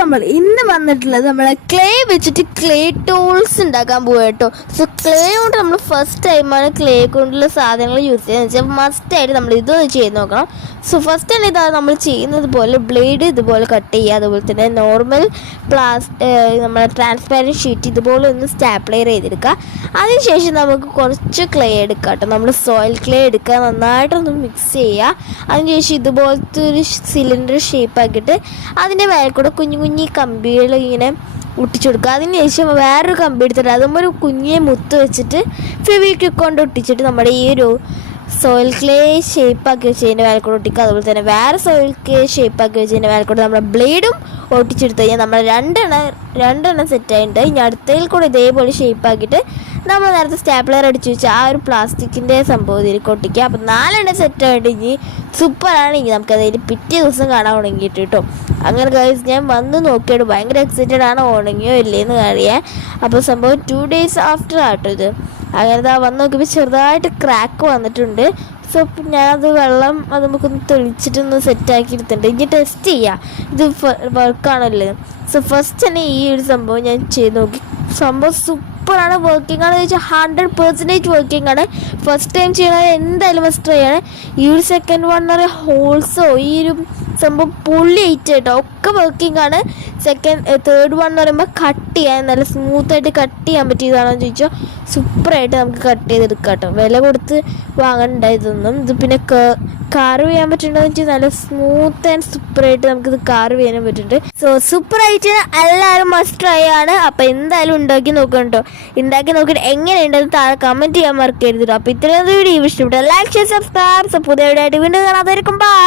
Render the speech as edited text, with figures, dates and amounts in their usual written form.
നമ്മൾ ഇന്ന് വന്നിട്ടുള്ളത് നമ്മളെ ക്ലേ വെച്ചിട്ട് ക്ലേ ടൂൾസ് ഉണ്ടാക്കാൻ പോവുക കേട്ടോ. സോ ക്ലേ കൊണ്ട് നമ്മൾ ഫസ്റ്റ് ടൈമാണ് ക്ലേ കൊണ്ടുള്ള സാധനങ്ങൾ യൂസ് ചെയ്യുന്നത് വെച്ചാൽ മസ്റ്റായിട്ട് നമ്മൾ ഇതൊന്ന് ചെയ്ത് നോക്കണം. സോ ഫസ്റ്റ് തന്നെ ഇതാണ് നമ്മൾ ചെയ്യുന്നത് പോലെ ബ്ലേഡ് ഇതുപോലെ കട്ട് ചെയ്യുക. അതുപോലെ തന്നെ നോർമൽ നമ്മളെ ട്രാൻസ്പാരൻറ്റ് ഷീറ്റ് ഇതുപോലെ ഒന്ന് സ്റ്റാപ്ലെയർ ചെയ്തെടുക്കുക. അതിനുശേഷം നമുക്ക് കുറച്ച് ക്ലേ എടുക്കുക കേട്ടോ. നമ്മൾ സോയിൽ ക്ലേ എടുക്കുക, നന്നായിട്ടൊന്ന് മിക്സ് ചെയ്യുക. അതിനുശേഷം ഇതുപോലത്തെ ഒരു സിലിണ്ടർ ഷേപ്പ് ആക്കിയിട്ട് അതിൻ്റെ മേലെ കൂടെ കുഞ്ഞു കുഞ്ഞി കമ്പികൾ ഇങ്ങനെ ഒട്ടിച്ചു കൊടുക്കുക. അതിനുശേഷം വേറൊരു കമ്പി എടുത്തിട്ട് അതുമ്പോൾ ഒരു കുഞ്ഞെ മുത്ത് വെച്ചിട്ട് ഫെവിക്വിക്ക് കൊണ്ട് ഒട്ടിച്ചിട്ട് നമ്മുടെ ഈ ഒരു സോയിൽ ക്ലേ ഷേപ്പാക്കി വെച്ചതിൻ്റെ മേലെ കൂടെ ഒട്ടിക്കുക. അതുപോലെ തന്നെ വേറെ സോയിൽ ക്ലേ ഷേപ്പാക്കി വെച്ചതിൻ്റെ മേലെ കൂടെ നമ്മുടെ ബ്ലേഡും ഒട്ടിച്ചെടുത്ത് കഴിഞ്ഞാൽ നമ്മൾ രണ്ടെണ്ണം സെറ്റായിട്ടുണ്ട്. ഇനി അടുത്തതിൽ കൂടെ ഇതേപോലെ ഷേപ്പാക്കിയിട്ട് നമ്മൾ നേരത്തെ സ്റ്റാപ്ലർ അടിച്ചു വെച്ചാൽ ആ ഒരു പ്ലാസ്റ്റിക്കിൻ്റെ സംഭവം ഇതിലേക്ക് ഒട്ടിക്കുക. അപ്പോൾ 4 സെറ്റായിട്ട് ഇനി സൂപ്പറാണ്. ഇനി നമുക്കതിൽ പിറ്റേ ദിവസം കാണാൻ ഉണങ്ങിയിട്ട് കേട്ടോ. അങ്ങനെ ഗൈസ് ഞാൻ വന്ന് നോക്കിയിട്ട് ഭയങ്കര എക്സൈറ്റഡ് ആണ് ഉണങ്ങിയോ ഇല്ലേന്ന് അറിയാൻ. അപ്പോൾ സംഭവം 2 days ആഫ്റ്റർ ആട്ടോ ഇത്. അങ്ങനെ വന്ന് നോക്കിയപ്പോൾ ചെറുതായിട്ട് ക്രാക്ക് വന്നിട്ടുണ്ട്. സോ ഞാനത് വെള്ളം അത് നമുക്കൊന്ന് തെളിച്ചിട്ടൊന്ന് സെറ്റാക്കി എടുത്തിട്ടുണ്ട്. ഇനി ടെസ്റ്റ് ചെയ്യാം ഇത് വർക്കാണല്ലോ. സോ ഫസ്റ്റ് തന്നെ ഈ ഒരു സംഭവം ഞാൻ ചെയ്ത് നോക്കി. സംഭവം സൂപ്പറാണ്, വർക്കിംഗ് ആണ് ചോദിച്ചാൽ 100% വർക്കിംഗ് ആണ്. ഫസ്റ്റ് ടൈം ചെയ്യണത് എന്തായാലും മസ്റ്റ് ട്രൈ ആണ്. ഈ ഒരു സെക്കൻഡ് വൺ എന്ന് പറയുക ഹോൾസോ ഈ ഒരു സംഭവം പൊള്ളിയായിട്ട് കേട്ടോ ഒക്കെ വർക്കിംഗ് ആണ്. തേർഡ് വൺ എന്ന് പറയുമ്പോൾ കട്ട് ചെയ്യാൻ നല്ല സ്മൂത്തായിട്ട് കട്ട് ചെയ്യാൻ പറ്റിയതാണെന്ന് ചോദിച്ചാൽ സൂപ്പറായിട്ട് നമുക്ക് കട്ട് ചെയ്തെടുക്കാം കേട്ടോ. വില കൊടുത്ത് വാങ്ങണ്ടായതൊന്നും. ഇത് പിന്നെ കാർവ് ചെയ്യാൻ പറ്റുന്നുണ്ടെന്ന് വെച്ചാൽ നല്ല സ്മൂത്ത് ആൻഡ് സൂപ്പറായിട്ട് നമുക്കിത് കാർവ് ചെയ്യാനും പറ്റുന്നുണ്ട്. സോ സൂപ്പറായിട്ട് എല്ലാവരും മസ്റ്റ് ട്രൈ ആണ്. അപ്പോൾ എന്തായാലും ഉണ്ടാക്കി നോക്കണം കേട്ടോ. ഉണ്ടാക്കി നോക്കിയിട്ട് എങ്ങനെയുണ്ടെന്ന് താഴെ കമൻറ്റ് ചെയ്യാൻ മറക്കരുത്. അപ്പോൾ ഇത്രയും വീഡിയോ ഇഷ്ടപ്പെട്ടു ലൈക്ക് ഷെയർ സബ്സ്ക്രൈബ്. സോ പുതിയ വീഡിയോ ആയിട്ട് വീണ്ടും കാണാതായിരിക്കും. ബൈ.